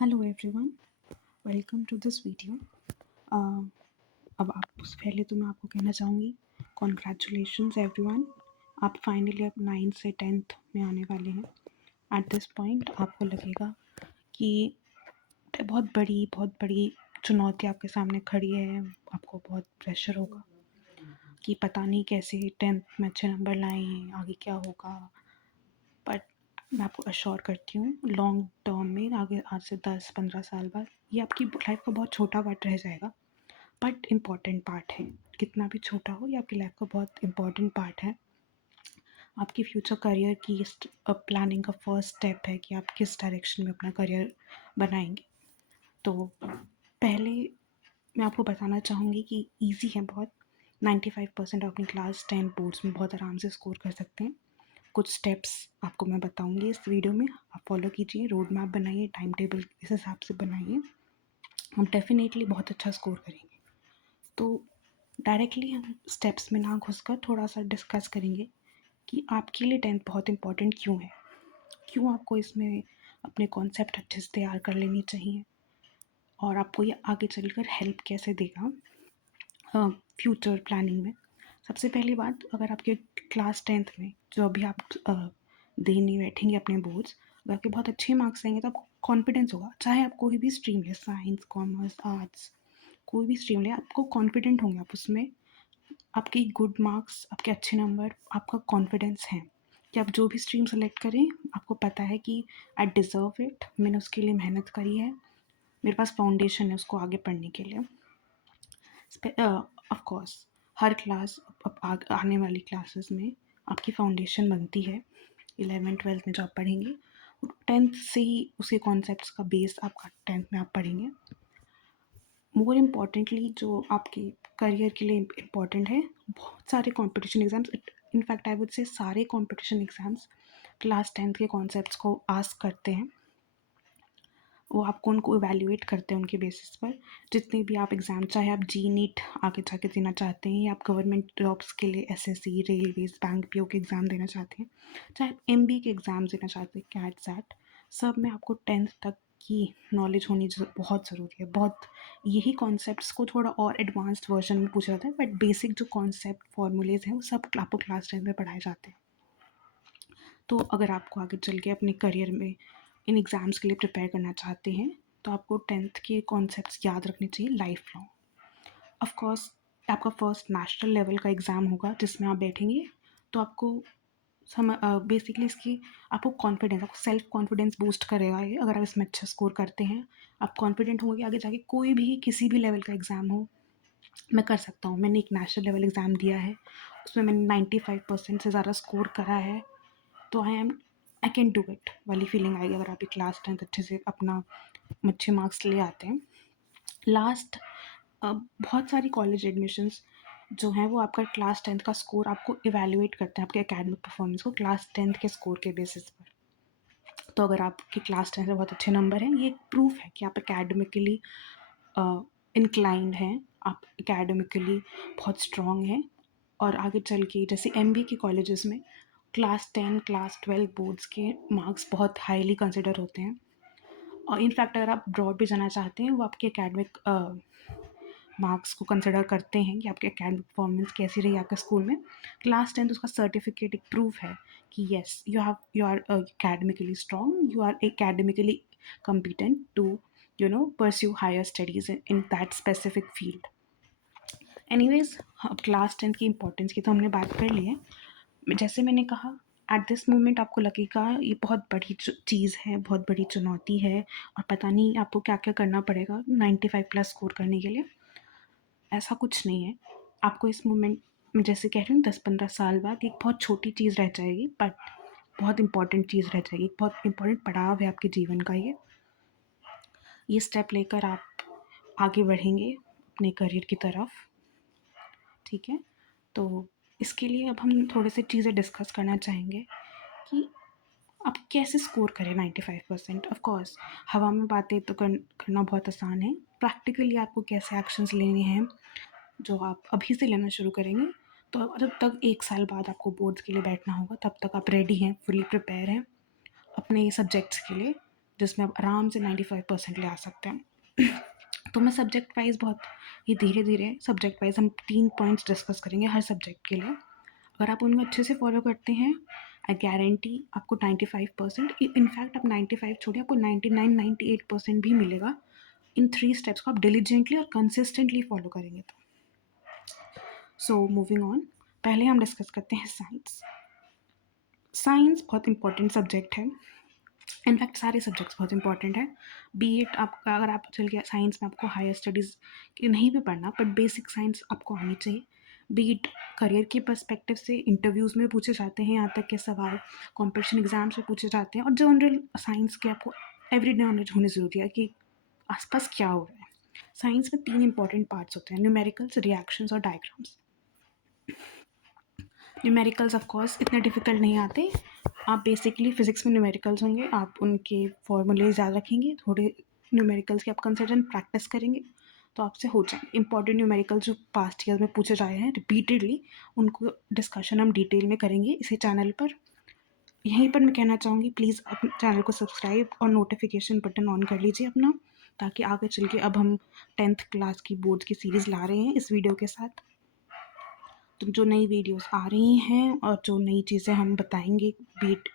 Hello everyone, welcome to this video. अब आप उससे पहले तो मैं आपको कहना चाहूँगी कॉन्ग्रेचुलेशंस एवरीवन। आप फाइनली अब 9th से 10th में आने वाले हैं। एट दिस पॉइंट आपको लगेगा कि बहुत बड़ी चुनौती आपके सामने खड़ी है। आपको बहुत प्रेशर होगा कि पता नहीं कैसे 10th में अच्छे नंबर लाएँ, आगे क्या होगा। बट मैं आपको अश्योर करती हूँ लॉन्ग टर्म में आगे आज से 10-15 साल बाद ये आपकी लाइफ का बहुत छोटा पार्ट रह जाएगा, बट इम्पॉर्टेंट पार्ट है। कितना भी छोटा हो, ये आपकी लाइफ का बहुत इम्पॉर्टेंट पार्ट है। आपकी फ्यूचर करियर की प्लानिंग का फर्स्ट स्टेप है कि आप किस डायरेक्शन में अपना करियर बनाएंगे। तो पहले मैं आपको बताना चाहूँगी कि ईजी है बहुत। 95% अपनी क्लास 10 बोर्ड्स में बहुत आराम से स्कोर कर सकते हैं। कुछ स्टेप्स आपको मैं बताऊंगी इस वीडियो में, आप फॉलो कीजिए, रोड मैप बनाइए, टाइम टेबल इस हिसाब से बनाइए, हम डेफिनेटली बहुत अच्छा स्कोर करेंगे। तो डायरेक्टली हम स्टेप्स में ना घुसकर थोड़ा सा डिस्कस करेंगे कि आपके लिए 10th बहुत इंपॉर्टेंट क्यों है, क्यों आपको इसमें अपने कॉन्सेप्ट अच्छे से तैयार कर लेनी चाहिए और आपको ये आगे चलकर हेल्प कैसे देगा फ्यूचर प्लानिंग में। सबसे पहली बात, अगर आपके क्लास 10th में जो अभी आप देने बैठेंगे अपने बोर्ड्स, अगर आपके बहुत अच्छे मार्क्स आएंगे तो आपको कॉन्फिडेंस होगा। चाहे आप कोई भी स्ट्रीम ले, साइंस, कॉमर्स, आर्ट्स, कोई भी स्ट्रीम ले, आपको कॉन्फिडेंट होंगे आप उसमें। आपके गुड मार्क्स, आपके अच्छे नंबर, आपका कॉन्फिडेंस है कि आप जो भी स्ट्रीम सेलेक्ट करें, आपको पता है कि आई डिज़र्व इट, मैंने उसके लिए मेहनत करी है, मेरे पास फाउंडेशन है उसको आगे पढ़ने के लिए। ऑफ कोर्स हर क्लास आने वाली क्लासेस में आपकी फाउंडेशन बनती है। 11th-12th में जो आप पढ़ेंगे 10th से ही उसके कॉन्सेप्ट्स का बेस आपका 10th में आप पढ़ेंगे। मोर इम्पॉर्टेंटली जो आपके करियर के लिए इम्पॉर्टेंट है, बहुत सारे competition exams, in fact I would say सारे कंपटीशन एग्ज़ाम्स क्लास 10th के कॉन्सेप्ट्स को आस्क करते हैं। वो आपको उनको इवैल्यूएट करते हैं उनके बेसिस पर। जितने भी आप एग्ज़ाम, चाहे आप जी नीट आगे जाके देना चाहते हैं या आप गवर्नमेंट जॉब्स के लिए एसएससी, रेलवेज, बैंक पीओ के एग्ज़ाम देना चाहते हैं, चाहे आप एमबीए के एग्ज़ाम देना चाहते हैं, कैट सैट, सब में आपको 10th तक की नॉलेज होनी बहुत ज़रूरी है। बहुत यही कॉन्सेप्ट्स को थोड़ा और एडवांस्ड वर्जन में पूछा जाता है, बट बेसिक जो कॉन्सेप्ट फॉर्मूलेज हैं वो सब आपको क्लास 10 में पढ़ाए जाते हैं। तो अगर आपको आगे चल के अपने करियर में इन एग्ज़ाम्स के लिए प्रिपेयर करना चाहते हैं तो आपको 10th के कॉन्सेप्ट्स याद रखने चाहिए लाइफ लॉन्ग। ऑफ कोर्स आपका फर्स्ट नेशनल लेवल का एग्ज़ाम होगा जिसमें आप बैठेंगे, तो आपको बेसिकली इसकी आपको कॉन्फिडेंस, आपको सेल्फ कॉन्फिडेंस बूस्ट करेगा ये। अगर आप इसमें अच्छा स्कोर करते हैं, आप कॉन्फिडेंट होंगे कि आगे जाके कोई भी किसी भी लेवल का एग्ज़ाम हो, मैं कर सकता हूँ। मैंने एक नेशनल लेवल एग्ज़ाम दिया है, उसमें मैंने 95% से ज़्यादा स्कोर करा है, तो आई कैन डू इट वाली फीलिंग आएगी अगर आप क्लास 10th अच्छे से अपना अच्छे मार्क्स ले आते हैं। लास्ट बहुत सारी कॉलेज एडमिशन्स जो हैं वो आपका क्लास 10th का स्कोर आपको इवैल्यूएट करते हैं, आपके एकेडमिक परफॉर्मेंस को क्लास 10th के स्कोर के बेसिस पर। तो अगर आपकी क्लास 10 में बहुत अच्छे नंबर हैं, ये एक प्रूफ है कि आप एकेडमिकली इंक्लाइंड हैं, आप एकेडमिकली बहुत स्ट्रॉन्ग हैं। और आगे चल के जैसे एमबीए के कॉलेजेस में क्लास 10, क्लास 12 बोर्ड्स के मार्क्स बहुत हाईली कंसिडर होते हैं। और इनफैक्ट अगर आप ब्रॉड भी जाना चाहते हैं, वो आपके एकेडमिक मार्क्स को कंसिडर करते हैं कि आपकी एकेडमिक परफॉर्मेंस कैसी रही आपके स्कूल में। क्लास 10 उसका सर्टिफिकेट एक प्रूफ है कि yes you are academically strong, you are academically competent to pursue higher studies in that specific field. Anyways, अब क्लास 10 की इम्पोर्टेंस की तो हमने बात कर ली है। जैसे मैंने कहा, एट दिस मोमेंट आपको लगेगा ये बहुत बड़ी चीज़ है, बहुत बड़ी चुनौती है और पता नहीं आपको क्या क्या करना पड़ेगा 95+ स्कोर करने के लिए। ऐसा कुछ नहीं है। आपको इस मोमेंट में, जैसे कह रही हूँ, 10-15 साल बाद एक बहुत छोटी चीज़ रह जाएगी, बट बहुत इंपॉर्टेंट चीज़ रह जाएगी। एक बहुत इंपॉर्टेंट पड़ाव है आपके जीवन का ये स्टेप लेकर आप आगे बढ़ेंगे अपने करियर की तरफ। ठीक है, तो इसके लिए अब हम थोड़े से चीज़ें डिस्कस करना चाहेंगे कि आप कैसे स्कोर करें 95%। ऑफ कोर्स हवा में बातें तो करना बहुत आसान है, प्रैक्टिकली आपको कैसे एक्शंस लेने हैं जो आप अभी से लेना शुरू करेंगे। तो जब तक 1 साल बाद आपको बोर्ड्स के लिए बैठना होगा, तब तक आप रेडी हैं, फुली प्रिपेयर हैं अपने सब्जेक्ट्स के लिए। जिसमें आप आराम से 95% ले आ सकते हैं। तो मैं सब्जेक्ट वाइज बहुत ही धीरे धीरे सब्जेक्ट वाइज हम 3 पॉइंट्स डिस्कस करेंगे हर सब्जेक्ट के लिए। अगर आप उनको अच्छे से फॉलो करते हैं, आई गारंटी आपको 95%, इनफैक्ट आप 95 छोड़िए, आपको 99-98% भी मिलेगा इन 3 स्टेप्स को आप डिलीजेंटली और कंसिस्टेंटली फॉलो करेंगे तो। सो मूविंग ऑन, पहले हम डिस्कस करते हैं साइंस। साइंस बहुत इंपॉर्टेंट सब्जेक्ट है, इनफैक्ट सारे सब्जेक्ट्स बहुत इंपॉर्टेंट है। बी एट आपका, अगर आप चल गया साइंस में, आपको हायर स्टडीज़ की नहीं भी पढ़ना, बट बेसिक साइंस आपको आनी चाहिए। बी एट करियर के पर्सपेक्टिव से इंटरव्यूज़ में पूछे जाते हैं, यहाँ तक के सवाल कॉम्पिटिशन एग्जाम से पूछे जाते हैं, और जनरल साइंस के आपको एवरीडे नॉलेज होनी ज़रूरी है कि आसपास क्या हो रहा है। साइंस में 3 इंपॉर्टेंट पार्ट्स होते हैं, न्यूमेरिकल्स, रिएक्शंस और डायग्राम्स। न्यूमेरिकल्स ऑफ कोर्स इतने डिफिकल्ट नहीं आते, आप बेसिकली फिजिक्स में न्यूमेरिकल्स होंगे, आप उनके फॉर्मूलेज याद रखेंगे, थोड़े न्यूमेरिकल्स की आप कंसल्टेंट प्रैक्टिस करेंगे तो आपसे हो जाएंगे। इंपॉर्टेंट न्यूमेरिकल्स जो पास्ट ईयर में पूछे जाए हैं रिपीटेडली, उनको डिस्कशन हम डिटेल में करेंगे इसी चैनल पर। यहीं पर मैं कहना चाहूँगी, प्लीज़ अपने चैनल को सब्सक्राइब और नोटिफिकेशन बटन ऑन कर लीजिए अपना, ताकि आगे चल के, अब हम 10th क्लास की बोर्ड की सीरीज़ ला रहे हैं इस वीडियो के साथ। तो जो नई वीडियोस आ रही हैं और जो नई चीज़ें हम बताएंगे, बीट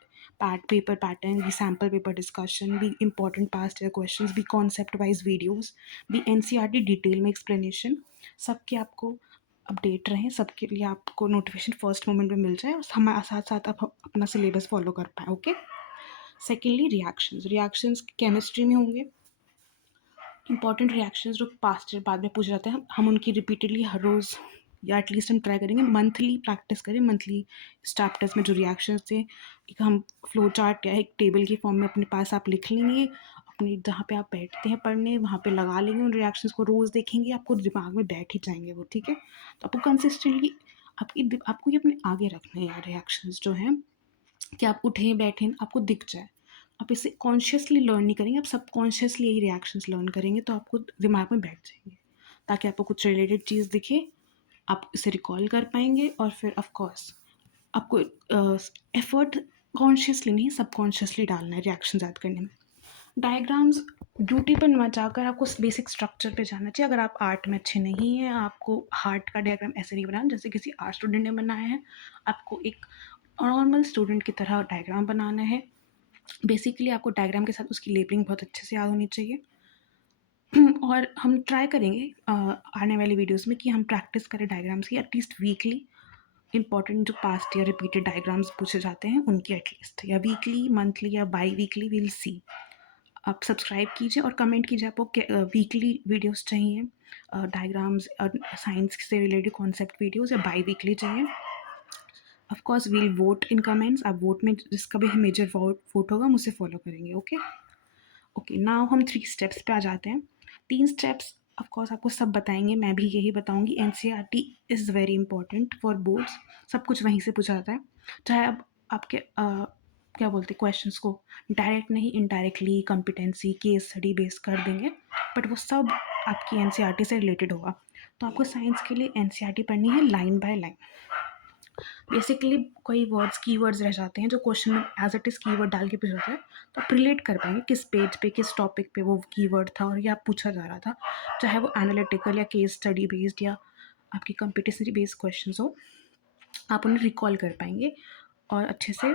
पेपर पैटर्न, भी सैम्पल पेपर डिस्कशन, भी इंपॉर्टेंट पास्ट ईयर क्वेश्चंस, भी कॉन्सेप्ट वाइज वीडियोस, भी एनसीईआरटी डिटेल में एक्सप्लेनेशन, सबके आपको अपडेट रहें, सबके लिए आपको नोटिफिकेशन फर्स्ट मोमेंट में मिल जाए, और हमारे साथ साथ आप अपना सिलेबस फॉलो कर पाएँ। ओके। सेकेंडली रिएक्शंस केमिस्ट्री में होंगे। इंपॉर्टेंट रिएक्शंस जो पास्ट ईयर बाद में पूछे जाते हैं, हम उनकी रिपीटेडली हर रोज़ या एटलीस्ट हम ट्राई करेंगे मंथली प्रैक्टिस करें। मंथली स्टाफ टेस्ट में जो रिएक्शंस थे, एक हम फ्लो चार्ट या एक टेबल के फॉर्म में अपने पास आप लिख लेंगे, अपने जहाँ पे आप बैठते हैं पढ़ने वहाँ पे लगा लेंगे, उन रिएक्शंस को रोज़ देखेंगे, आपको दिमाग में बैठ ही जाएंगे वो। ठीक है, तो आपको कंसिस्टेंटली आपको ये अपने आगे रखने हैं रिएक्शंस जो हैं, कि आप उठें बैठें आपको दिख जाए। आप इसे कॉन्शियसली लर्न नहीं करेंगे, आप सबकॉन्शियसली यही रिएक्शंस लर्न करेंगे, तो आपको दिमाग में बैठ जाएंगे, ताकि आपको कुछ रिलेटेड चीज़ दिखे, आप इसे रिकॉल कर पाएंगे, और फिर ऑफ कोर्स आपको एफर्ट कॉन्शियसली नहीं सबकॉन्शियसली डालना है रिएक्शन याद करने में। डायग्राम्स ड्यूटी पर न जाकर आपको बेसिक स्ट्रक्चर पे जाना चाहिए। अगर आप आर्ट में अच्छे नहीं हैं, आपको हार्ट का डायग्राम ऐसे नहीं बनाना जैसे किसी आर्ट स्टूडेंट ने बनाया है, आपको एक नॉर्मल स्टूडेंट की तरह डायग्राम बनाना है। बेसिकली आपको डायग्राम के साथ उसकी लेबलिंग बहुत अच्छे से याद होनी चाहिए। और हम ट्राई करेंगे आने वाली वीडियोस में कि हम प्रैक्टिस करें डायग्राम्स की एटलीस्ट वीकली। इंपॉर्टेंट जो पास्ट या रिपीटेड डायग्राम्स पूछे जाते हैं उनकी एटलीस्ट, या वीकली, मंथली या बाई वीकली, विल सी। आप सब्सक्राइब कीजिए और कमेंट कीजिए आपको वीकली वीडियोस चाहिए डायग्राम्स और साइंस से रिलेटेड कॉन्सेप्ट वीडियोस, या बाई वीकली चाहिए। Of course we'll vote in comments, आप वोट में जिसका भी मेजर वोट होगा हम उसे फॉलो करेंगे। ओके ओके, नाउ हम 3 स्टेप्स पे आ जाते हैं। 3 स्टेप्स ऑफ कोर्स आपको सब बताएंगे, मैं भी यही बताऊंगी। NCERT is very important for boards, सब कुछ वहीं से पूछा जाता है, चाहे अब आपके क्या बोलते हैं क्वेश्चंस को डायरेक्ट नहीं indirectly competency case study base कर देंगे, बट वो सब आपकी एनसीईआरटी से रिलेटेड होगा। तो आपको साइंस के लिए एनसीईआरटी पढ़नी है लाइन बाय लाइन। बेसिकली कोई वर्ड्स कीवर्ड्स रह जाते हैं जो क्वेश्चन में एज इट इज़ कीवर्ड डाल के पूछा जाता है, तो आप रिलेट कर पाएंगे किस पेज पे किस टॉपिक पे वो कीवर्ड था और या पूछा जा रहा था, चाहे वो एनालिटिकल या केस स्टडी बेस्ड या आपकी कंपिटेंसी बेस्ड क्वेश्चन हो, आप उन्हें रिकॉल कर पाएंगे और अच्छे से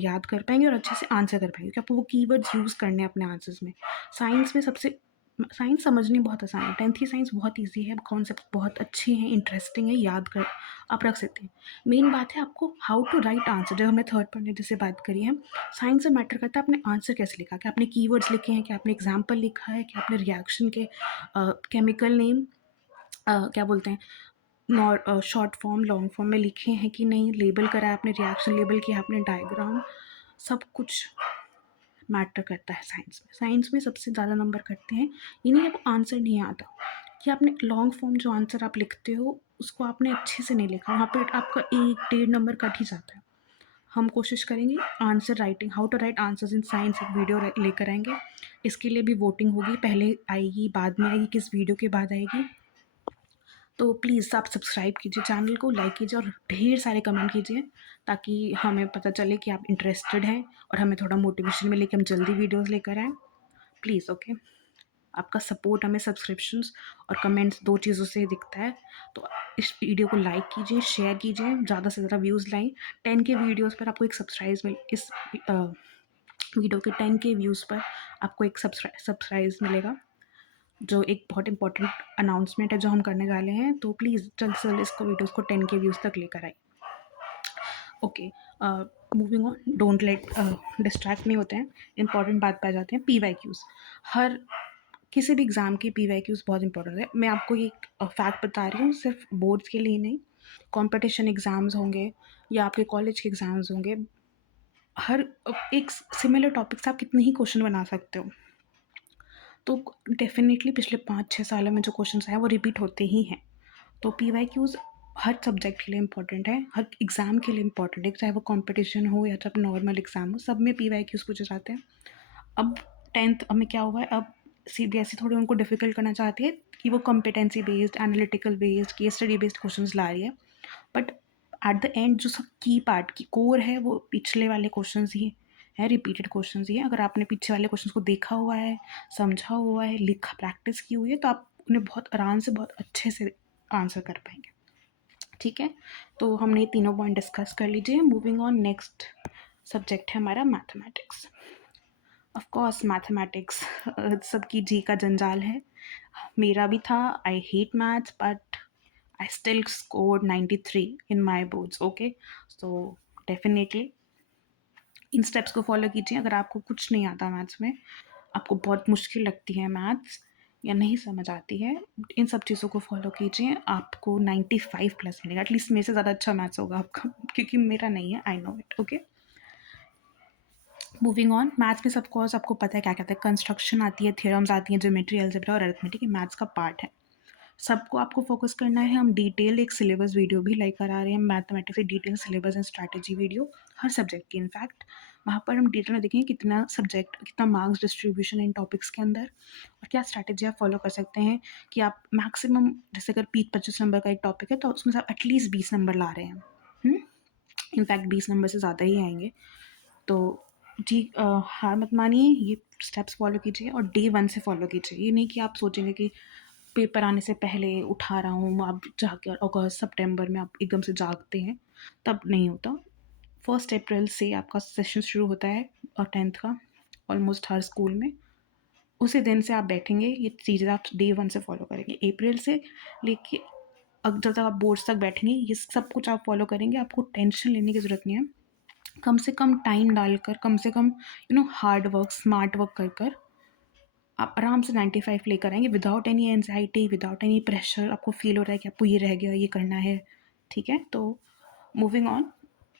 याद कर पाएंगे और अच्छे से आंसर कर पाएंगे, क्योंकि आपको वो कीवर्ड्स यूज़ करने हैं अपने आंसर्स में। साइंस में साइंस समझनी बहुत आसान है, 10th की साइंस बहुत इजी है, कॉन्सेप्ट बहुत अच्छे हैं, इंटरेस्टिंग है, याद कर आप रख सकते हैं। मेन बात है आपको हाउ टू राइट आंसर। जब हमने थर्ड पॉइंट जैसे बात करी है, साइंस से मैटर करता है आपने आंसर कैसे लिखा, क्या आपने कीवर्ड्स लिखे हैं, क्या आपने एग्जाम्पल लिखा है, क्या आपने रिएक्शन के केमिकल नेम क्या बोलते हैं शॉर्ट फॉर्म लॉन्ग फॉर्म में लिखे हैं कि नहीं, लेबल करा है आपने, रिएक्शन लेबल किया आपने, डायग्राम, सब कुछ मैटर करता है साइंस में। साइंस में सबसे ज़्यादा नंबर करते हैं ये नहीं आपको आंसर नहीं आता, कि आपने लॉन्ग फॉर्म जो आंसर आप लिखते हो उसको आपने अच्छे से नहीं लिखा, वहाँ पे आपका 1-1.5 नंबर कट ही जाता है। हम कोशिश करेंगे answer writing, how to write answers in science, एक वीडियो लेकर आएंगे। इसके लिए भी वोटिंग होगी, पहले आएगी बाद में आएगी, किस वीडियो के बाद आएगी, तो प्लीज़ आप सब्सक्राइब कीजिए चैनल को, लाइक कीजिए और ढेर सारे कमेंट कीजिए, ताकि हमें पता चले कि आप इंटरेस्टेड हैं और हमें थोड़ा मोटिवेशन मिले कि हम जल्दी वीडियोज़ लेकर आएँ। Please okay. आपका सपोर्ट हमें सब्सक्रिप्शंस और कमेंट्स 2 चीज़ों से दिखता है। तो इस वीडियो को लाइक कीजिए, शेयर कीजिए, ज़्यादा से ज़्यादा व्यूज़ लाएँ। 10 के वीडियोज़ पर आपको एक सब्सक्राइब मिल इस वीडियो के 10 के व्यूज़ पर आपको एक सब्सक्राइब मिलेगा, जो एक बहुत इंपॉर्टेंट अनाउंसमेंट है जो हम करने वाले हैं। तो प्लीज़ जल्द से जल्द इसको वीडियोज़ को 10 के व्यूज़ तक लेकर आइए। Okay, moving on, don't let distract नहीं होते हैं, इंपॉर्टेंट बात पे आ जाते हैं। पीवाईक्यूज़, हर किसी भी एग्ज़ाम की पीवाईक्यूज़ बहुत इंपॉर्टेंट है। मैं आपको ये फैक्ट बता रही हूँ, सिर्फ बोर्ड्स के लिए नहीं, कंपटीशन एग्ज़ाम्स होंगे या आपके कॉलेज के एग्ज़ाम्स होंगे, हर एक सिमिलर टॉपिक से आप कितने ही क्वेश्चन बना सकते हो। तो डेफिनेटली पिछले 5-6 सालों में जो क्वेश्चंस आए वो रिपीट होते ही हैं। तो पीवाईक्यूज़ हर सब्जेक्ट के लिए इंपॉर्टेंट है, हर एग्ज़ाम के लिए इंपॉर्टेंट है, चाहे वो कंपटीशन हो या चाहे नॉर्मल एग्ज़ाम हो, सब में पीवाईक्यूज़ पूछे जाते हैं। अब 10th में क्या हुआ है, अब सीबीएसई थोड़ी उनको डिफ़िकल्ट करना चाहती है कि वो competency based, analytical based, case study based questions ला रही है। बट एट द एंड जो सब की पार्ट की कोर है वो पिछले वाले क्वेश्चंस ही है, रिपीटेड क्वेश्चंस ही है। अगर आपने पीछे वाले क्वेश्चंस को देखा हुआ है, समझा हुआ है, लिखा, प्रैक्टिस की हुई है, तो आप उन्हें बहुत आराम से, बहुत अच्छे से आंसर कर पाएंगे। ठीक है, तो हमने ये तीनों पॉइंट डिस्कस कर लीजिए। मूविंग ऑन, नेक्स्ट सब्जेक्ट है हमारा मैथमेटिक्स। ऑफ कोर्स मैथमेटिक्स सबकी जी का जंजाल है, मेरा भी था। I hate maths but I still scored 93 in my boards. Okay, so definitely in steps को फॉलो कीजिए। अगर आपको कुछ नहीं आता मैथ्स में, आपको बहुत मुश्किल लगती है मैथ्स या नहीं समझ आती है, इन सब चीज़ों को फॉलो कीजिए, आपको 95 प्लस मिलेगा। एटलीस्ट मेरे से ज़्यादा अच्छा मैथ्स होगा आपका, क्योंकि मेरा नहीं है, I know it. Okay, moving on, maths में सब कोर्स आपको पता है क्या कहते हैं, कंस्ट्रक्शन आती है, थ्योरम्स आती हैं, ज्योमेट्री, अलजेब्रा और अरिथमेटिक, ये मैथ्स का पार्ट है। सबको आपको फोकस करना है। हम डिटेल एक सिलेबस वीडियो भी लेकर आ रहे हैं, मैथमेटिक्स से detail syllabus and strategy video, her subject की इनफैक्ट। वहाँ पर हम डिटेल में देखेंगे कितना सब्जेक्ट, कितना मार्क्स डिस्ट्रीब्यूशन इन टॉपिक्स के अंदर, और क्या स्ट्रैटेजी आप फॉलो कर सकते हैं कि आप मैक्सिमम, जैसे अगर 25 नंबर का एक टॉपिक है तो उसमें से आप एटलीस्ट 20 नंबर ला रहे हैं। इनफैक्ट 20 नंबर से ज़्यादा ही आएंगे। तो जी, हार मत मानिए, ये स्टेप्स फॉलो कीजिए और डे 1 से फॉलो कीजिए। ये नहीं कि आप सोचेंगे कि पेपर आने से पहले उठा रहा हूँ, आप जाकर अगस्त सितंबर में आप एकदम से जागते हैं, तब नहीं होता। 1 अप्रैल से आपका सेशन शुरू होता है और 10th का, ऑलमोस्ट हर स्कूल में। उसी दिन से आप बैठेंगे, ये चीज़ें आप डे 1 से फॉलो करेंगे। अप्रैल से लेके अब जब तक आप बोर्ड्स तक बैठेंगे, ये सब कुछ आप फॉलो करेंगे, आपको टेंशन लेने की ज़रूरत नहीं है। कम से कम टाइम डालकर, कम से कम हार्ड वर्क, स्मार्ट वर्क कर कर आप आराम से 95 लेकर आएंगे, without any anxiety, without any pressure. आपको फील हो रहा है कि आपको ये रह गया, ये करना है। ठीक है, तो मूविंग ऑन,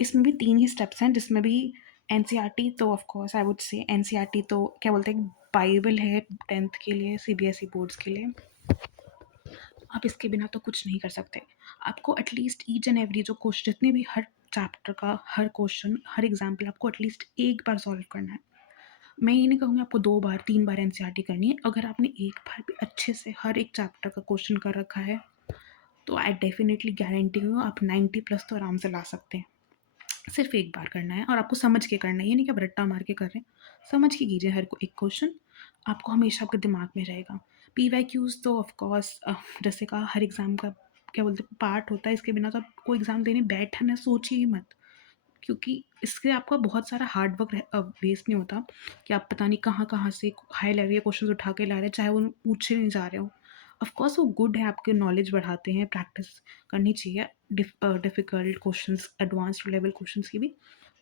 इसमें भी 3 ही स्टेप्स हैं, जिसमें भी एनसीईआरटी, तो of course I would say NCERT तो क्या बोलते हैं, बाइबल है 10th के लिए, सीबीएसई बोर्ड्स के लिए। आप इसके बिना तो कुछ नहीं कर सकते। आपको एटलीस्ट ईच एंड एवरी जो क्वेश्चन, जितने भी हर चैप्टर का हर क्वेश्चन, हर एग्जाम्पल आपको एटलीस्ट एक बार सॉल्व करना है। मैं ये नहीं कहूँगी आपको 2 बार 3 बार एनसीईआरटी करनी है। अगर आपने एक बार भी अच्छे से हर एक चैप्टर का क्वेश्चन कर रखा है, तो आई डेफिनेटली गारंटी हूँ आप 90 प्लस तो आराम से ला सकते हैं। सिर्फ एक बार करना है और आपको समझ के करना है, ये नहीं कि आप रट्टा मार के कर रहे हैं। समझ के कीजिए हर एक क्वेश्चन, आपको हमेशा आपके दिमाग में रहेगा। पीवाईक्यूज़ तो ऑफ कोर्स जैसे कहा, हर एग्ज़ाम का क्या बोलते हैं पार्ट होता है, इसके बिना तो आप कोई एग्ज़ाम देने बैठना सोचिए ही मत, क्योंकि इससे आपका बहुत सारा हार्ड वर्क वेस्ट नहीं होता कि आप पता नहीं कहाँ कहाँ से हाई लेवल के क्वेश्चन उठा के ला रहे हैं, चाहे वो पूछे नहीं जा रहे हो। ऑफ कोर्स वो गुड है, आपके नॉलेज बढ़ाते हैं, प्रैक्टिस करनी चाहिए difficult questions, advanced level questions की भी।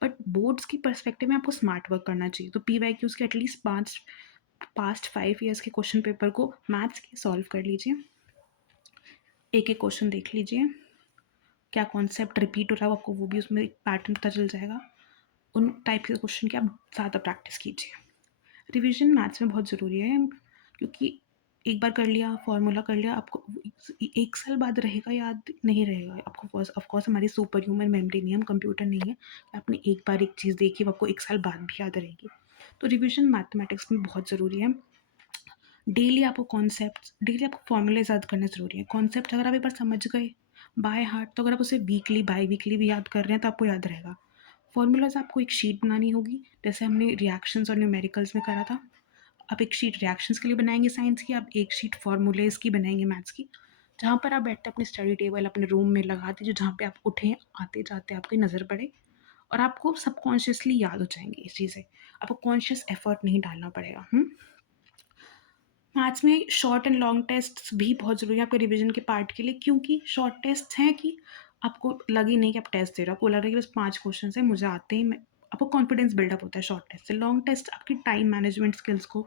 बट बोर्ड्स की पर्सपेक्टिव में आपको स्मार्ट वर्क करना चाहिए। तो पीवाईक्यूज़ के एटलीस्ट पास्ट 5 ईयर्स के क्वेश्चन पेपर को मैथ्स के सॉल्व कर लीजिए, एक एक क्वेश्चन देख लीजिए, क्या कॉन्सेप्ट रिपीट हो रहा है आपको वो भी उसमें पैटर्न पता चल जाएगा। उन टाइप के क्वेश्चन की आप ज़्यादा प्रैक्टिस कीजिए। रिवीजन मैथ्स में बहुत ज़रूरी है, क्योंकि एक बार कर लिया, फॉर्मूला कर लिया, आपको 1 साल बाद रहेगा, याद नहीं रहेगा आपको। ऑफ कोर्स हमारी सुपर ह्यूमन मेमोरी नहीं है, हम कंप्यूटर नहीं है, आपने एक बार एक चीज़ देखी वो आपको 1 साल बाद भी याद रहेगी। तो रिवीजन मैथमेटिक्स में बहुत ज़रूरी है। डेली आपको फॉर्मूलाज याद करना ज़रूरी है। कॉन्सेप्ट अगर आप एक बार समझ गए बाय हार्ट, तो अगर आप उसे वीकली बाई वीकली भी याद कर रहे हैं तो आपको याद रहेगा। फॉर्मूलाज आपको एक शीट बनानी होगी, जैसे हमने रिएक्शंस और न्यूमेरिकल्स में करा था। आप एक शीट रिएक्शंस के लिए बनाएंगे साइंस की, आप एक शीट फॉर्मूलेज की बनाएंगे मैथ्स की, जहाँ पर आप बैठते अपने स्टडी टेबल अपने रूम में लगा दीजिए, जहाँ पे आप उठें आते जाते आपकी नज़र पड़े और आपको सबकॉन्शियसली याद हो जाएंगी इस चीज़ें। आपको कॉन्शियस एफर्ट नहीं डालना पड़ेगा। मैथ्स में शॉर्ट एंड लॉन्ग टेस्ट्स भी बहुत ज़रूरी है आपके रिवीजन के पार्ट के लिए, क्योंकि शॉर्ट टेस्ट हैं कि आपको लगे नहीं कि आप टेस्ट दे रहे हो, आपको लग रहा है कि बस 5 क्वेश्चन हैं मुझे आते ही, मैं आपको कॉन्फिडेंस बिल्डअप होता है शॉर्ट टेस्ट से। लॉन्ग टेस्ट आपकी टाइम मैनेजमेंट स्किल्स को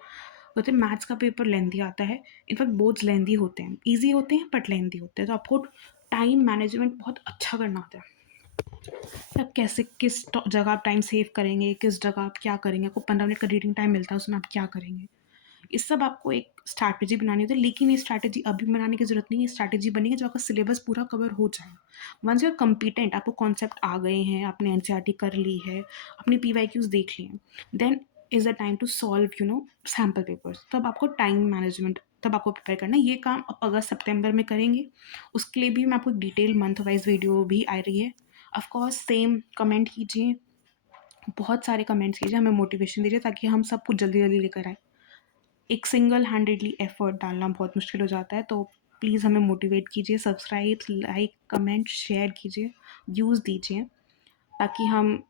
होते हैं। मैथ्स का पेपर लेंदी आता है, इनफैक्ट बोर्ड्स लेंदी होते हैं, ईजी होते हैं बट लेंदी होते हैं, तो आपको टाइम मैनेजमेंट बहुत अच्छा करना होता है। आप कैसे किस जगह आप टाइम सेव करेंगे, किस जगह आप क्या करेंगे, आपको 15 मिनट का रीडिंग टाइम मिलता है उसमें आप क्या करेंगे, इस सब आपको एक स्ट्रैटेजी बनानी होती है। लेकिन ये स्ट्रैटेजी अभी बनाने की ज़रूरत नहीं है, स्ट्रैटेजी बनेगी जब आपका सिलेबस पूरा कवर हो जाए। वंस यू आर कम्पिटेंट, आपको कॉन्सेप्ट आ गए हैं, आपने एनसीईआरटी कर ली है, अपनी पीवाईक्यूज देख लिए हैं, then is the time to solve sample papers. तब आपको टाइम मैनेजमेंट, तब आपको प्रिपेयर करना है। ये काम आप अगस्त सितंबर में करेंगे, उसके लिए भी मैं आपको डिटेल मंथ वाइज वीडियो भी आ रही है। ऑफकोर्स सेम कमेंट कीजिए, बहुत सारे कमेंट्स कीजिए, हमें मोटिवेशन दीजिए ताकि हम सब कुछ जल्दी जल्दी लेकर आए। एक सिंगल हैंडेडली एफर्ट डालना बहुत मुश्किल हो जाता है, तो प्लीज़ हमें मोटिवेट कीजिए, सब्सक्राइब, लाइक, कमेंट, शेयर कीजिए, व्यूज़ दीजिए, ताकि हम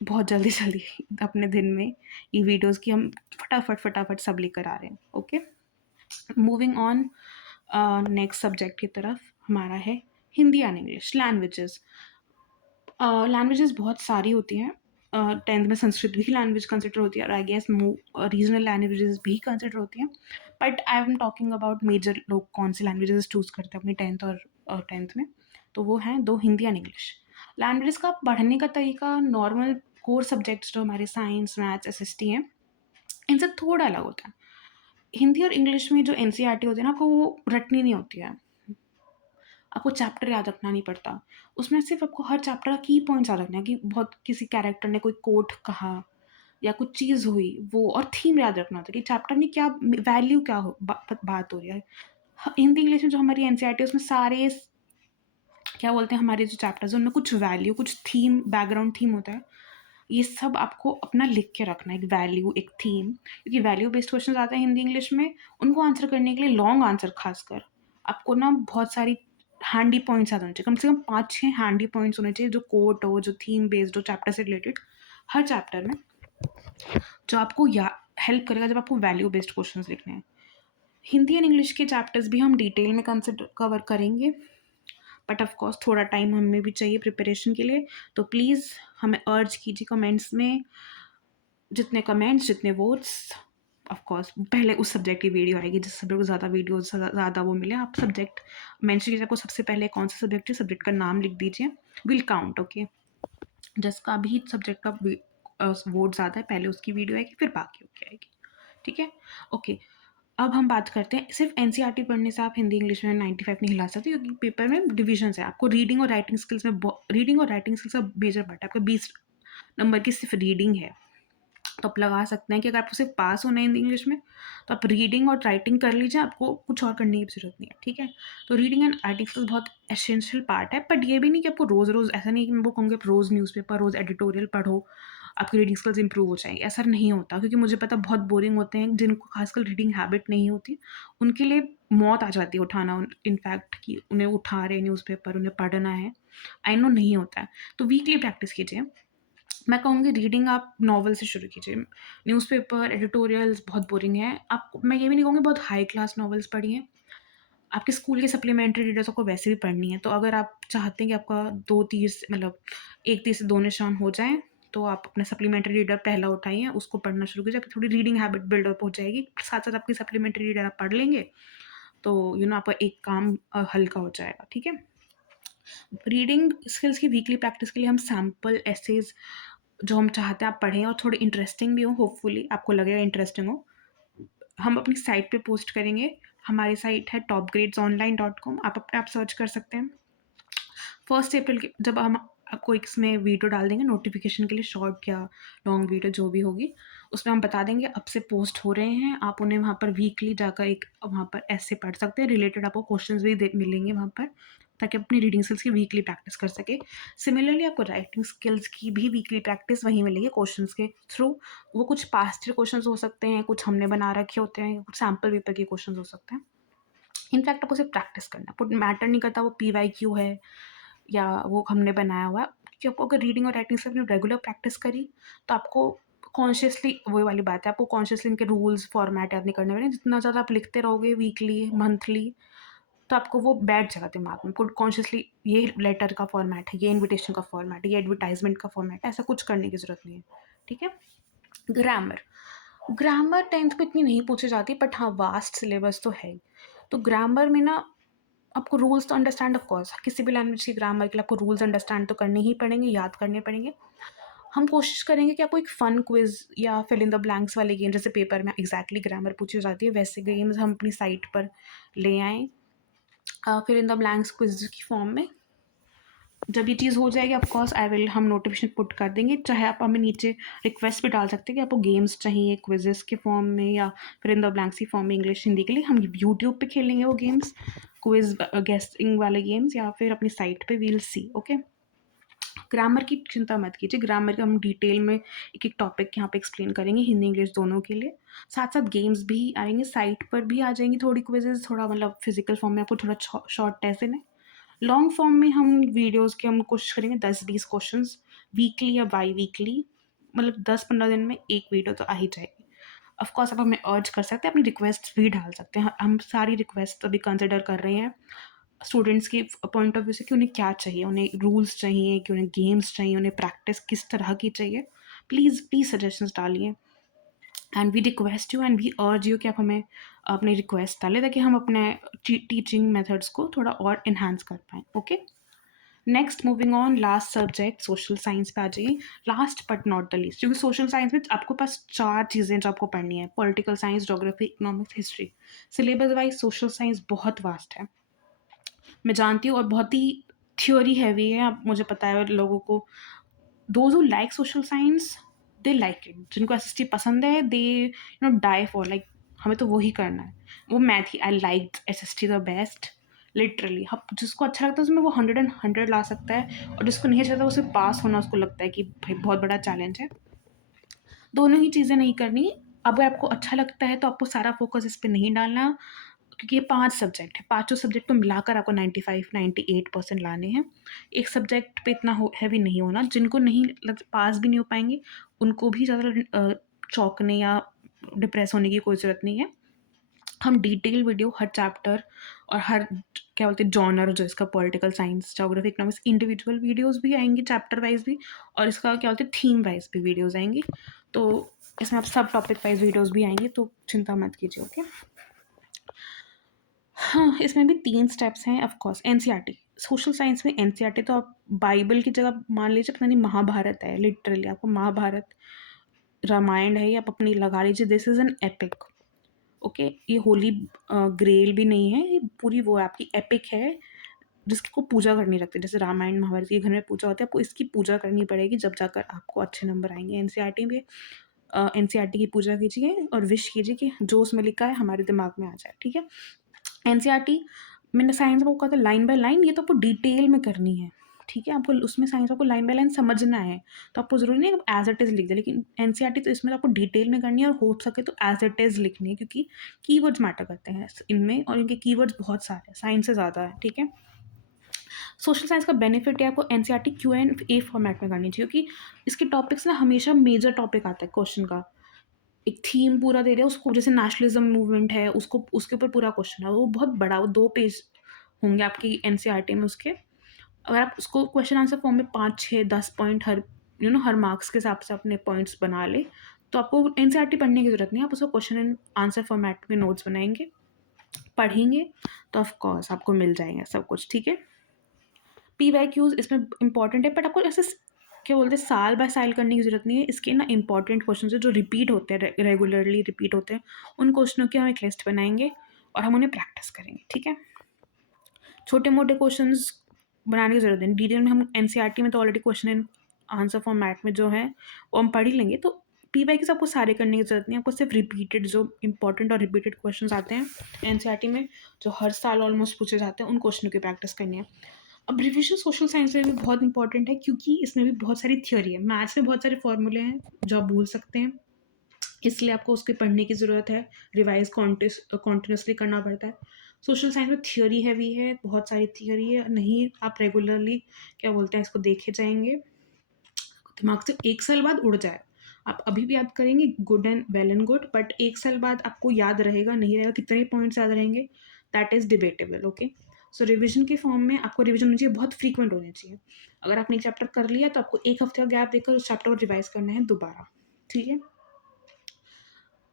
बहुत जल्दी जल्दी अपने दिन में ये वीडियोस की हम फटाफट सब लेकर आ रहे हैं। Okay, moving on next subject की तरफ, हमारा है Hindi and English languages. Languages बहुत सारी होती हैं। 10th में संस्कृत भी लैंग्वेज कंसिडर होती है और आई गेस रीजनल लैंग्वेजेस भी कंसिडर होती हैं, but I am talking about major लोग कौन सी लैंग्वेजेस चूज़ करते हैं अपनी 10th और 10th में, तो वो हैं 2, हिंदी एंड इंग्लिश। लैंग्वेजेस का पढ़ने का तरीका नॉर्मल कोर सब्जेक्ट्स जो हमारे साइंस, मैथ्स, एसएसटी हैं, इनसे थोड़ा अलग होता है। हिंदी और इंग्लिश में जो एनसीईआरटी होती है ना, आपको वो रटनी नहीं होती है, आपको चैप्टर याद रखना नहीं पड़ता। उसमें सिर्फ आपको हर चैप्टर का की पॉइंट्स याद रखना है कि बहुत किसी कैरेक्टर ने कोई कोट कहा या कुछ चीज़ हुई वो, और थीम याद रखना होता है कि चैप्टर में क्या वैल्यू क्या बात हो रही है। हिंदी इंग्लिश में जो हमारी एनसीईआरटी है उसमें सारे क्या बोलते हैं, हमारे जो चैप्टर्स उनमें कुछ वैल्यू, कुछ थीम, बैकग्राउंड थीम होता है। ये सब आपको अपना लिख के रखना है, एक वैल्यू, एक थीम, क्योंकि वैल्यू बेस्ड क्वेश्चन आते हैं हिंदी इंग्लिश में, उनको आंसर करने के लिए लॉन्ग आंसर खासकर आपको ना बहुत सारी हैंडी पॉइंट्स याद होने चाहिए, कम से कम 5-6 हैंडी पॉइंट्स होने चाहिए जो कोट हो, जो थीम बेस्ड हो, चैप्टर से रिलेटेड, हर चैप्टर में, जो आपको या हेल्प करेगा जब आपको वैल्यू बेस्ड क्वेश्चन लिखने हैं। हिंदी एंड इंग्लिश के चैप्टर्स भी हम डिटेल में कवर करेंगे, बट ऑफ कोर्स थोड़ा टाइम हमें भी चाहिए प्रिपरेशन के लिए, तो प्लीज़ हमें अर्ज कीजिए कमेंट्स में, जितने कमेंट्स जितने वोट्स, ऑफ कोर्स पहले उस सब्जेक्ट की वीडियो आएगी जिस सब्जेक्ट को ज़्यादा वीडियो ज़्यादा वो मिले, आप सब्जेक्ट मेंशन कीजिए, आपको सबसे पहले कौन सा सब्जेक्ट है, सब्जेक्ट का नाम लिख दीजिए, विल काउंट। ओके, जिसका भी सब्जेक्ट का वोट ज़्यादा है पहले उसकी वीडियो आएगी, फिर बाकी की आएगी, ठीक है। ओके, अब हम बात करते हैं, सिर्फ एनसीईआरटी पढ़ने से आप हिंदी इंग्लिश में 95 नहीं हिला सकते, क्योंकि पेपर में डिविजन है। आपको रीडिंग और राइटिंग स्किल्स में, रीडिंग और राइटिंग स्किल्स का मेजर पार्ट है, आपका 20 नंबर की सिर्फ रीडिंग है, तो आप लगा सकते हैं कि अगर आपको सिर्फ पास होना है हिंदी इंग्लिश में तो आप रीडिंग और राइटिंग कर लीजिए, आपको कुछ और करने की ज़रूरत नहीं है, ठीक है। तो रीडिंग एंड राइटिंग स्किल्स बहुत एसेंशियल पार्ट है, बट ये भी नहीं कि आपको रोज़ रोज़, ऐसा नहीं कि मैं वो कहूँगी आप रोज़ न्यूज़पेपर, रोज़ एडिटोरियल पढ़ो आपकी रीडिंग स्किल्स इंप्रूव हो जाएंगी, ऐसा नहीं होता, क्योंकि मुझे पता बहुत बोरिंग होते हैं जिनको खासकर रीडिंग हैबिट नहीं होती, उनके लिए मौत आ जाती है उठाना, इनफैक्ट कि उन्हें उठा रहे न्यूज़पेपर, उन्हें पढ़ना है, आई नो नहीं होता है, तो वीकली प्रैक्टिस कीजिए। मैं कहूँगी रीडिंग आप नॉवल से शुरू कीजिए, न्यूज़पेपर, एडिटोरियल्स बहुत बोरिंग है। आप, मैं ये भी नहीं कहूँगी बहुत हाई क्लास नॉवेल्स पढ़िए, आपके स्कूल के सप्लीमेंट्री रीडर्स आपको वैसे भी पढ़नी है, तो अगर आप चाहते हैं कि आपका 2 तीर मतलब 1 तीर से 2 निशान हो जाएँ, तो आप अपना सप्लीमेंट्री रीडर पहला उठाइए, उसको पढ़ना शुरू कीजिए, आपकी थोड़ी रीडिंग हैबिट बिल्डअप हो जाएगी, साथ-साथ आपकी सप्लीमेंट्री रीडर आप पढ़ लेंगे, तो आपका एक काम हल्का हो जाएगा, ठीक है। रीडिंग स्किल्स की वीकली प्रैक्टिस के लिए हम सैम्पल एसेज जो हम चाहते हैं आप पढ़ें और थोड़े इंटरेस्टिंग भी हो, होपफुली आपको लगेगा इंटरेस्टिंग हो, हम अपनी साइट पे पोस्ट करेंगे। हमारी साइट है topgradesonline.com, आप अपने आप सर्च कर सकते हैं। 1 अप्रैल के जब हम आपको इसमें वीडियो डाल देंगे नोटिफिकेशन के लिए, शॉर्ट या लॉन्ग वीडियो जो भी होगी, उसमें हम बता देंगे अब से पोस्ट हो रहे हैं, आप उन्हें वहाँ पर वीकली जाकर एक वहाँ पर ऐसे पढ़ सकते हैं, रिलेटेड आपको क्वेश्चंस भी मिलेंगे वहाँ पर, ताकि अपनी रीडिंग स्किल्स की वीकली प्रैक्टिस कर सके। सिमिलरली आपको राइटिंग स्किल्स की भी वीकली प्रैक्टिस वहीं मिलेगी क्वेश्चंस के थ्रू। वो कुछ पास्ट ईयर क्वेश्चंस हो सकते हैं, कुछ हमने बना रखे होते हैं, कुछ सैम्पल पेपर के क्वेश्चंस हो सकते हैं। इनफैक्ट आपको सिर्फ प्रैक्टिस करना है, मैटर नहीं करता वो PYQ है या वो हमने बनाया हुआ है, क्योंकि आपको अगर रीडिंग और राइटिंग से रेगुलर प्रैक्टिस करी तो आपको कॉन्शियसली, वही वाली बात है, आपको कॉन्शियसली इनके रूल्स फॉर्मेट याद नहीं करने वाले। जितना ज़्यादा आप लिखते रहोगे वीकली मंथली, तो आपको वो बैठ जाएगा दिमाग में, खुद कॉन्शियसली ये लेटर का फॉर्मेट है, ये इन्विटेशन का फॉर्मेट है, ये एडवर्टाइजमेंट का फॉर्मेट है, ऐसा कुछ करने की ज़रूरत नहीं है। ठीक है। ग्रामर, ग्रामर 10th में इतनी नहीं पूछी जाती, बट हाँ वास्ट सिलेबस तो है ही। तो ग्रामर में ना आपको रूल्स तो अंडरस्टैंड, ऑफ कोर्स किसी भी लैंग्वेज की ग्रामर के लिए आपको रूल्स अंडरस्टैंड तो करने ही पड़ेंगे, याद करने पड़ेंगे। हम कोशिश करेंगे कि आपको एक फ़न क्विज़ या फिल इन द ब्लैंक्स वाले गेम, जैसे पेपर में एग्जैक्टली ग्रामर पूछी जाती है, वैसे गेम्स हम अपनी साइट पर ले आएँ fill in the blanks quiz की फॉर्म में। जब ये चीज़ हो जाएगी ऑफकोर्स आई विल, हम नोटिफिकेशन पुट कर देंगे। चाहे आप हमें नीचे रिक्वेस्ट भी डाल सकते हैं कि आपको गेम्स चाहिए क्विजेस के फॉर्म में या फिर इन द ब्लैंक्स की फॉर्म में, इंग्लिश हिंदी के लिए। हम यूट्यूब पे खेलेंगे वो गेम्स, क्विज गेस्टिंग वाले गेम्स, या फिर अपनी साइट पे वील सी। ओके। ग्रामर की चिंता मत कीजिए, ग्रामर का हम डिटेल में एक एक टॉपिक यहाँ पे एक्सप्लेन करेंगे, हिंदी इंग्लिश दोनों के लिए। साथ साथ गेम्स भी आएंगे, साइट पर भी आ जाएंगी थोड़ी क्विजेज, थोड़ा मतलब फिजिकल फॉर्म में आपको थोड़ा शॉर्ट टेस्ट देना है। लॉन्ग फॉर्म में हम वीडियोस के हम कोशिश करेंगे 10-20 क्वेश्चंस वीकली या बाई वीकली, मतलब 10-15 दिन में एक वीडियो तो आ ही जाएगी। ऑफ कोर्स आप हमें अर्ज कर सकते हैं, अपनी रिक्वेस्ट भी डाल सकते हैं, हम सारी रिक्वेस्ट अभी कंसिडर कर रहे हैं स्टूडेंट्स की पॉइंट ऑफ व्यू से कि उन्हें क्या चाहिए, उन्हें रूल्स चाहिए कि उन्हें गेम्स चाहिए, उन्हें प्रैक्टिस किस तरह की चाहिए। प्लीज़ प्लीज़ सजेशंस डालिए, and we request you and we urge you कि आप हमें अपनी रिक्वेस्ट डालें, ताकि हम अपने टीचिंग मेथड्स को थोड़ा और इन्हांस कर पाएँ। Okay. Next moving on, last subject social science पे आ जाइए। Last but not the least, क्योंकि सोशल साइंस में आपको पास 4 चीज़ें जो आपको पढ़नी है, political science, geography, economics, history. Syllabus wise social science बहुत वास्ट है, मैं जानती हूँ, और बहुत ही थ्योरी हैवी है। अब मुझे पता है लोगों को, those who like social science they like it, जिनको SST पसंद है दे डाई फॉर लाइक हमें तो वही करना है। वो मैं थी, I like SST the best literally. हम जिसको अच्छा लगता है उसमें वो 100 ला सकता है, और जिसको नहीं अच्छा लगता उसे पास होना उसको लगता है कि भाई बहुत बड़ा चैलेंज है। दोनों ही चीज़ें नहीं करनी। अगर आपको अच्छा लगता है तो आपको सारा फोकस इस पर नहीं डालना, क्योंकि ये 5 सब्जेक्ट है, पाँचों सब्जेक्ट को मिलाकर आपको 95-98% लाने हैं। एक सब्जेक्ट पे इतना हैवी नहीं होना, जिनको नहीं पास भी नहीं हो पाएंगे उनको भी ज़्यादा चौंकने या डिप्रेस होने की कोई ज़रूरत नहीं है। हम डिटेल वीडियो हर चैप्टर और हर क्या बोलते हैं जॉनर, जो इसका political science, geography, economics, individual videos भी आएंगी चैप्टर वाइज भी, और इसका क्या बोलते हैं थीम वाइज भी वीडियोस आएंगी। तो इसमें आप सब टॉपिक वाइज वीडियोस भी आएंगे, तो चिंता मत कीजिए। ओके। हाँ, इसमें भी 3 स्टेप्स हैं of course. NCERT, social science में NCERT तो आप बाइबल की जगह मान लीजिए, पता नहीं महाभारत है, लिटरली आपको महाभारत, रामायण है, ये आप अपनी लगा लीजिए, this is an epic. Okay. ये होली ग्रेल भी नहीं है, ये पूरी वो आपकी एपिक है जिसकी को पूजा करनी रखती है। जैसे रामायण महाभारत के घर में पूजा होती है, आपको इसकी पूजा करनी पड़ेगी, जब जाकर आपको अच्छे नंबर आएंगे। NCERT में NCERT की पूजा कीजिए और विश कीजिए कि जो उसमें लिखा है हमारे दिमाग में आ जाए। ठीक है। NCERT मैंने साइंस में कहा था लाइन बाय लाइन, ये तो आपको डिटेल में करनी है। ठीक है। आपको उसमें साइंस आपको लाइन बाय लाइन समझना है, तो आपको ज़रूरी नहीं है एज इट इज़ लिख दे, लेकिन NCERT तो इसमें तो आपको डिटेल में करनी है, और हो सके तो एज इट इज़ लिखनी है, क्योंकि कीवर्ड्स मैटर करते हैं इनमें, और इनके कीवर्ड्स बहुत सारे हैं, साइंस से ज़्यादा है। ठीक है। सोशल साइंस का बेनिफिट है आपको NCERT Q&A फॉर्मेट में करनी चाहिए, क्योंकि इसके टॉपिक्स ना हमेशा मेजर टॉपिक आता है क्वेश्चन का, एक थीम पूरा दे रहे हैं उसको, जैसे नेशनलिज्म मूवमेंट है उसको, उसके ऊपर पूरा क्वेश्चन है, वो बहुत बड़ा, वो 2 पेज होंगे आपकी NCERT में उसके। अगर आप उसको क्वेश्चन आंसर फॉर्म में 5-6-10 पॉइंट हर हर मार्क्स के हिसाब से अपने पॉइंट्स बना ले, तो आपको NCERT पढ़ने की ज़रूरत नहीं है, आप उसको क्वेश्चन एंड आंसर फॉर्मेट में नोट्स बनाएंगे, पढ़ेंगे, तो ऑफकोर्स आपको मिल जाएगा सब कुछ। ठीक है। PYQs इसमें इंपॉर्टेंट है, बट आपको ऐसे क्या बोलते हैं साल बाय साल करने की ज़रूरत नहीं है। इसके ना इंपॉर्टेंट क्वेश्चन है जो रिपीट होते हैं, रेगुलरली रिपीट होते हैं, उन क्वेश्चनों की हम एक लिस्ट बनाएंगे और हम उन्हें प्रैक्टिस करेंगे। ठीक है। छोटे मोटे क्वेश्चंस बनाने की ज़रूरत नहीं, डिटेल में हम NCERT में तो already question and answer format में जो है वो हम पढ़ ही लेंगे, तो PYQs आपको सारे करने की ज़रूरत नहीं है, आपको सिर्फ रिपीटेड जो इंपॉर्टेंट और रिपीटेड क्वेश्चंस आते हैं एनसीईआरटी में, जो हर साल ऑलमोस्ट पूछे जाते हैं, उन क्वेश्चनों की प्रैक्टिस करनी है। अब रिविजन सोशल साइंस में भी बहुत इंपॉर्टेंट है, क्योंकि इसमें भी बहुत सारी थ्योरी है। मैथ्स में बहुत सारे फॉर्मूले हैं जो आप भूल सकते हैं, इसलिए आपको उसके पढ़ने की ज़रूरत है, रिवाइज कॉन्टिन्यूसली करना पड़ता है। सोशल साइंस में थियोरी हैवी है, बहुत सारी थियोरी है, नहीं आप रेगुलरली क्या बोलते हैं इसको देखे जाएंगे, दिमाग से 1 साल बाद उड़ जाए। आप अभी भी याद करेंगे, good and well and good, but 1 साल बाद आपको याद रहेगा नहीं रहेगा, कितने पॉइंट्स याद रहेंगे, that is debatable. Okay, so revision के फॉर्म में आपको रिविजन होनी चाहिए, बहुत फ्रीक्वेंट होनी चाहिए। अगर आपने एक चैप्टर कर लिया तो आपको 1 हफ्ते का गैप देकर उस चैप्टर को रिवाइज करना है दोबारा, ठीक है।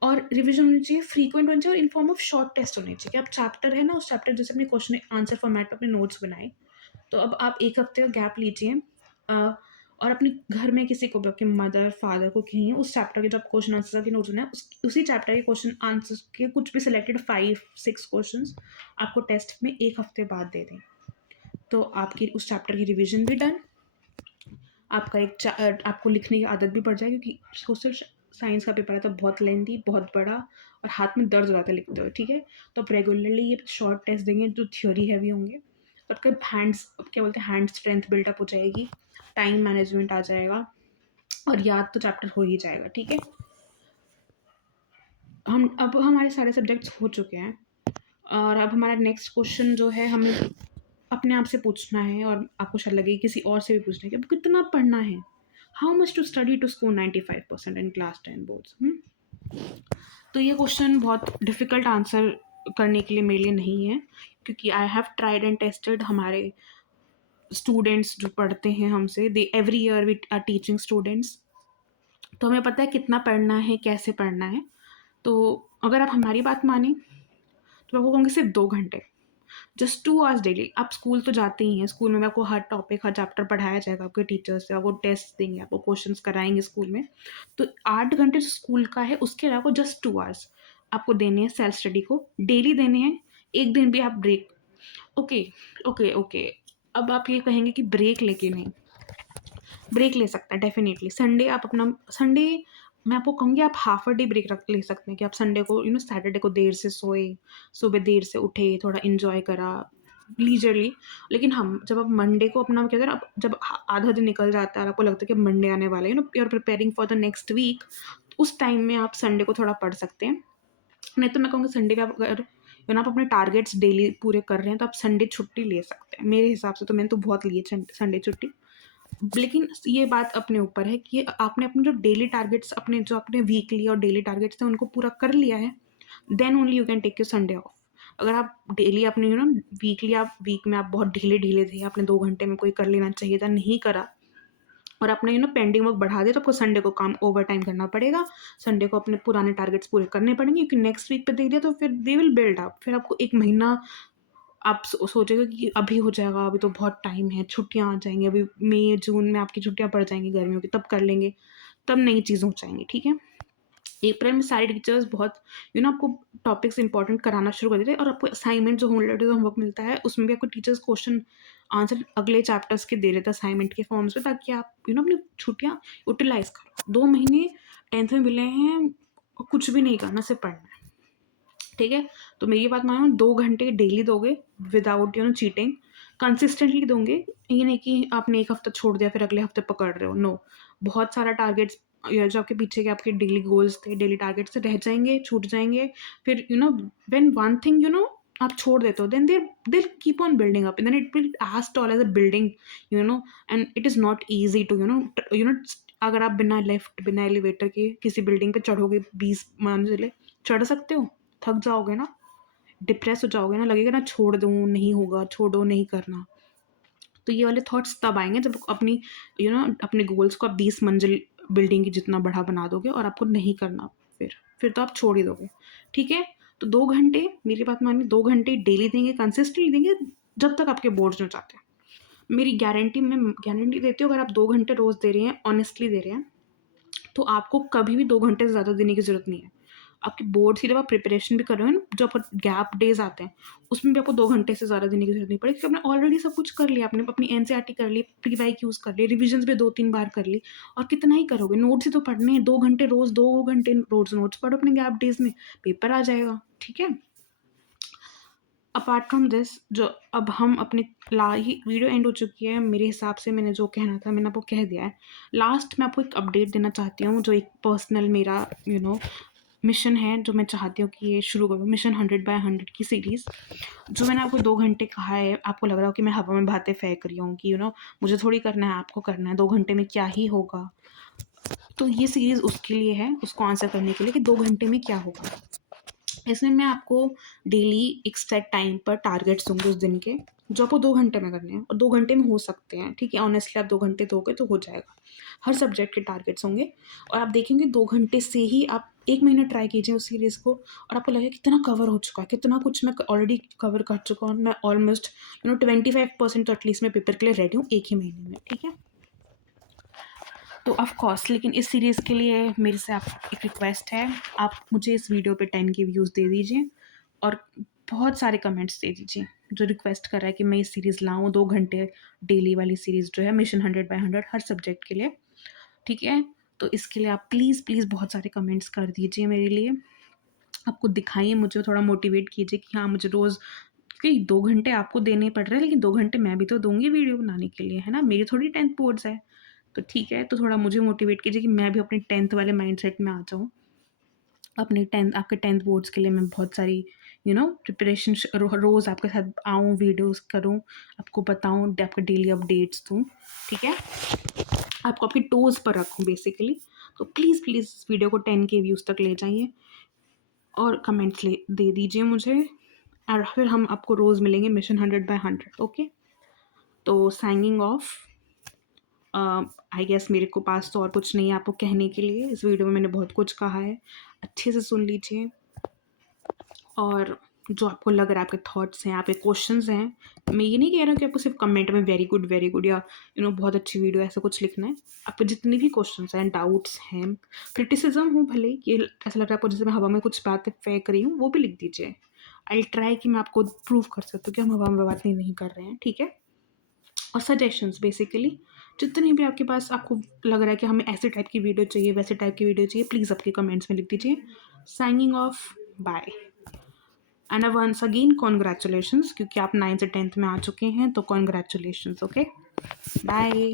और रिविजन होनी चाहिए, फ्रीक्वेंट होनी चाहिए, और in form of short test होने चाहिए कि आप चैप्टर है ना, उस चैप्टर जैसे अपने क्वेश्चन आंसर फॉर्मेट में अपने नोट्स बनाए, तो अब आप 1 हफ्ते का गैप लीजिए, और अपने घर में किसी को भी, आपके मदर फादर को कहिए, उस चैप्टर के जो आप क्वेश्चन आंसर के नोट्स बनाए उसी चैप्टर के क्वेश्चन आंसर के कुछ भी सिलेक्टेड 5-6 क्वेश्चन आपको टेस्ट में 1 हफ्ते बाद दे दें, तो आपकी उस चैप्टर की रिविजन भी डन, आपका आपको लिखने की आदत भी पड़ जाए, क्योंकि सोशल साइंस का पेपर है तो बहुत लेंथी, बहुत बड़ा, और हाथ में दर्द हो जाता है लिखते हुए, ठीक है। तो आप रेगुलरली ये शॉर्ट टेस्ट देंगे जो थ्योरी हैवी होंगे, और आपके हैंड्स क्या बोलते हैं हैंड स्ट्रेंथ बिल्डअप हो जाएगी, टाइम मैनेजमेंट आ जाएगा, और याद तो चैप्टर हो ही जाएगा, ठीक है। अब हमारे सारे सब्जेक्ट्स हो चुके हैं, और अब हमारा नेक्स्ट क्वेश्चन जो है, हमें अपने आप से पूछना है, और आपको शायद लगे किसी और से भी पूछना है कि अब कितना पढ़ना है, how much to study to score 95% in class 10 boards. तो ये क्वेश्चन बहुत डिफ़िकल्ट आंसर करने के लिए मेरे लिए नहीं है, क्योंकि I have tried and tested. हमारे स्टूडेंट्स जो पढ़ते हैं हमसे, they every year we are teaching students, तो हमें पता है कितना पढ़ना है, कैसे पढ़ना है। तो अगर आप हमारी बात माने तो मैं आपको कहूँगी सिर्फ 2 घंटे, जस्ट 2 आवर्स डेली। आप स्कूल तो जाते ही हैं, स्कूल में आपको हर टॉपिक हर चैप्टर पढ़ाया जाएगा, आपके टीचर्स से आपको टेस्ट देंगे, आपको क्वेश्चंस कराएंगे स्कूल में। तो 8 घंटे जो स्कूल का है, उसके अलावा जस्ट 2 आवर्स आपको देने हैं सेल्फ स्टडी को, डेली देने हैं, एक दिन भी आप ब्रेक। ओके ओके ओके, अब आप ये कहेंगे कि ब्रेक लेके नहीं, ब्रेक ले सकता है डेफिनेटली। संडे आप अपना, संडे मैं आपको कहूँगी आप हाफ अ डे ब्रेक रख ले सकते हैं, कि आप संडे को सैटरडे को देर से सोए, सुबह देर से उठे, थोड़ा इन्जॉय करा लीजरली। लेकिन हम जब आप मंडे को अपना क्या करें, आप जब आधा दिन निकल जाता है और आपको लगता है कि मंडे आने वाला है, you are preparing for the next week, उस टाइम में आप संडे को थोड़ा पढ़ सकते हैं। नहीं तो मैं कहूँगी संडे पे आप अगर आप अपने टारगेट्स डेली पूरे कर रहे हैं, तो आप संडे छुट्टी ले सकते हैं। मेरे हिसाब से तो मैंने तो बहुत ली है संडे छुट्टी, लेकिन ये बात अपने ऊपर है कि आपने अपने जो डेली टारगेट्स, अपने जो अपने वीकली और डेली टारगेट्स थे उनको पूरा कर लिया है, then only you can take your Sunday off. अगर आप डेली अपने वीकली, आप वीक में आप बहुत ढीले ढीले थे, आपने 2 घंटे में कोई कर लेना चाहिए था, नहीं करा, और आपने पेंडिंग वर्क बढ़ा दिया, तो आपको संडे को काम ओवर टाइम करना पड़ेगा, संडे को अपने पुराने टारगेट्स पूरे करने पड़ेंगे, क्योंकि नेक्स्ट वीक पे दे दिया तो फिर दे विल बिल्ड अप, फिर आपको 1 महीना आप सोचेगा कि अभी हो जाएगा, अभी तो बहुत टाइम है, छुट्टियाँ आ जाएंगी, अभी मई जून में आपकी छुट्टियाँ पड़ जाएंगी गर्मियों की, तब कर लेंगे, तब नई चीज़ें हो जाएंगी, ठीक है। अप्रैल में सारे टीचर्स बहुत आपको टॉपिक्स इंपॉर्टेंट कराना शुरू कर देते हैं, और आपको असाइनमेंट जो होमवर्क मिलता है, उसमें भी आपको टीचर्स क्वेश्चन आंसर अगले चैप्टर्स के दे देते हैं असाइनमेंट के फॉर्म्स में, ताकि आप अपनी छुट्टियाँ यूटिलाइज करो। 2 महीने 10th में मिले हैं, कुछ भी नहीं करना, सिर्फ पढ़ना है, ठीक है। तो मेरी बात मानो, 2 घंटे डेली दोगे विदाउट चीटिंग, कंसिस्टेंटली दोगे, ये नहीं कि आपने 1 हफ्ता छोड़ दिया फिर अगले हफ्ते पकड़ रहे हो, नो। बहुत सारा टारगेट्स जो आपके पीछे के आपके डेली गोल्स थे, डेली टारगेट्स से रह जाएंगे, छूट जाएंगे, फिर व्हेन वन थिंग आप छोड़ देते हो, then they keep on building up, then it will as tall as a building, and it is not easy to अगर आप बिना लिफ्ट बिना एलिवेटर के किसी बिल्डिंग पे चढ़ोगे 20 मंजिलें, चढ़ सकते हो? थक जाओगे ना, डिप्रेस हो जाओगे ना, लगेगा ना छोड़ दूँ, नहीं होगा, छोड़ो, नहीं करना। तो ये वाले थॉट्स तब आएंगे जब अपनी अपने गोल्स को आप 20 मंजिल बिल्डिंग की जितना बड़ा बना दोगे, और आपको नहीं करना, फिर तो आप छोड़ ही दोगे, ठीक है। तो 2 घंटे, मेरी बात मानिए, 2 घंटे डेली देंगे, कंसिस्टेंटली देंगे, जब तक आपके बोर्ड्स में जाते हैं। मेरी गारंटी, मैं गारंटी देती हूँ, अगर आप 2 घंटे रोज़ दे रहे हैं, ऑनेस्टली दे रहे हैं, तो आपको कभी भी 2 घंटे से ज़्यादा देने की ज़रूरत नहीं है। आपके बोर्ड की जब आप प्रिपरेशन भी कर रहे हो ना, जो आपका गैप डेज आते हैं, उसमें भी आपको 2 घंटे से ज़्यादा देने की ज़रूरत नहीं पड़ेगी, क्योंकि आपने ऑलरेडी सब कुछ कर लिया, आपने अपनी एनसीईआरटी कर ली, प्री-वाईक्यूज़ कर लिए, रिविजन्स भी 2-3 बार कर ली, और कितना ही करोगे, नोट्स ही तो पढ़ने हैं, 2 घंटे रोज़, 2 घंटे रोज़ नोट्स पढ़ो अपने गैप डेज़ में, पेपर आ जाएगा, ठीक है? अपार्ट फ्रॉम दिस, जो अब हम अपने ही वीडियो एंड हो चुकी है मेरे हिसाब से, मैंने जो कहना था मैंने आपको कह दिया है। लास्ट मैं आपको एक अपडेट देना चाहती हूँ, जो एक पर्सनल मेरा मिशन है, जो मैं चाहती हूँ कि ये शुरू करूँ, मिशन 100/100 की सीरीज़। जो मैंने आपको 2 घंटे कहा है, आपको लग रहा हो कि मैं हवा में बातें फेंक रही हूँ कि मुझे थोड़ी करना है, आपको करना है, 2 घंटे में क्या ही होगा। तो ये सीरीज़ उसके लिए है, उसको आंसर करने के लिए कि 2 घंटे में क्या होगा। इसमें मैं आपको डेली एक सेट टाइम पर टारगेट्स दूँगी उस दिन के, जो आपको 2 घंटे में करने हैं, और 2 घंटे में हो सकते हैं, ठीक है? ऑनेस्टली आप 2 घंटे दोगे तो हो जाएगा। हर सब्जेक्ट के टारगेट्स होंगे, और आप देखेंगे 2 घंटे से ही आप 1 महीना ट्राई कीजिए उस सीरीज़ को, और आपको लगेगा कितना कवर हो चुका है, कितना कुछ मैं ऑलरेडी कवर कर चुका हूँ। मैं ऑलमोस्ट 25% तो एटलीस्ट मैं पेपर के लिए रेडी हूँ 1 ही महीने में, ठीक है? तो ऑफ कोर्स, लेकिन इस सीरीज़ के लिए मेरे से आप एक रिक्वेस्ट है, आप मुझे इस वीडियो पे 10 के व्यूज़ दे दीजिए, और बहुत सारे कमेंट्स दे दीजिए, जो रिक्वेस्ट कर रहा है कि मैं ये सीरीज़ लाऊँ, 2 घंटे डेली वाली सीरीज़ जो है मिशन 100/100 हर सब्जेक्ट के लिए, ठीक है? तो इसके लिए आप प्लीज़, प्लीज़ बहुत सारे कमेंट्स कर दीजिए मेरे लिए। आपको दिखाइए, मुझे थोड़ा मोटिवेट कीजिए कि हाँ, मुझे रोज़, क्योंकि 2 घंटे आपको देने पड़ रहे हैं, लेकिन 2 घंटे मैं भी तो दूँगी वीडियो बनाने के लिए, है ना? मेरी थोड़ी 10th बोर्ड्स है। तो ठीक है, तो थोड़ा मुझे मोटिवेट कीजिए कि मैं भी अपने 10th वाले माइंडसेट में आ जाऊँ। अपने 10th आपके 10th बोर्ड्स के लिए मैं बहुत सारी प्रिपरेशन रोज़ आपके साथ आऊँ, वीडियोज़ करूँ, आपको बताऊँ, आपके डेली अपडेट्स दूँ, ठीक है? आपको आपकी टोज़ पर रखूँ बेसिकली। तो प्लीज़, प्लीज़ वीडियो को 10 के व्यूज़ तक ले जाइए, और कमेंट्स दे दीजिए मुझे, और फिर हम आपको रोज़ मिलेंगे मिशन 100/100, ओके? तो साइनिंग ऑफ। आई गेस मेरे को पास तो और कुछ नहीं है आपको कहने के लिए। इस वीडियो में मैंने बहुत कुछ कहा है, अच्छे से सुन लीजिए, और जो आपको लग रहा है, आपके थॉट्स हैं, आपके क्वेश्चंस हैं, मैं ये नहीं कह रहा कि आपको सिर्फ कमेंट में वेरी गुड या बहुत अच्छी वीडियो ऐसा कुछ लिखना है। आपको जितने भी क्वेश्चंस हैं, डाउट्स हैं, क्रिटिसिज्म हो भले, कि ऐसा लग रहा है आपको जैसे मैं हवा में कुछ बातें फेंक रही हूँ, वो भी लिख दीजिए। आई ट्राई कि मैं आपको प्रूव कर सकती हूँ कि हम हवा में बात नहीं कर रहे हैं, ठीक है? और सजेशंस बेसिकली, जितने भी आपके पास आपको लग रहा है कि हमें ऐसे टाइप की वीडियो चाहिए, वैसे टाइप की वीडियो चाहिए, प्लीज़ आपके कमेंट्स में लिख दीजिए। Signing off, bye. And once again congratulations, क्योंकि आप 9th से 10th में आ चुके हैं, तो कॉन्ग्रेचुलेशंस, ओके? बाय।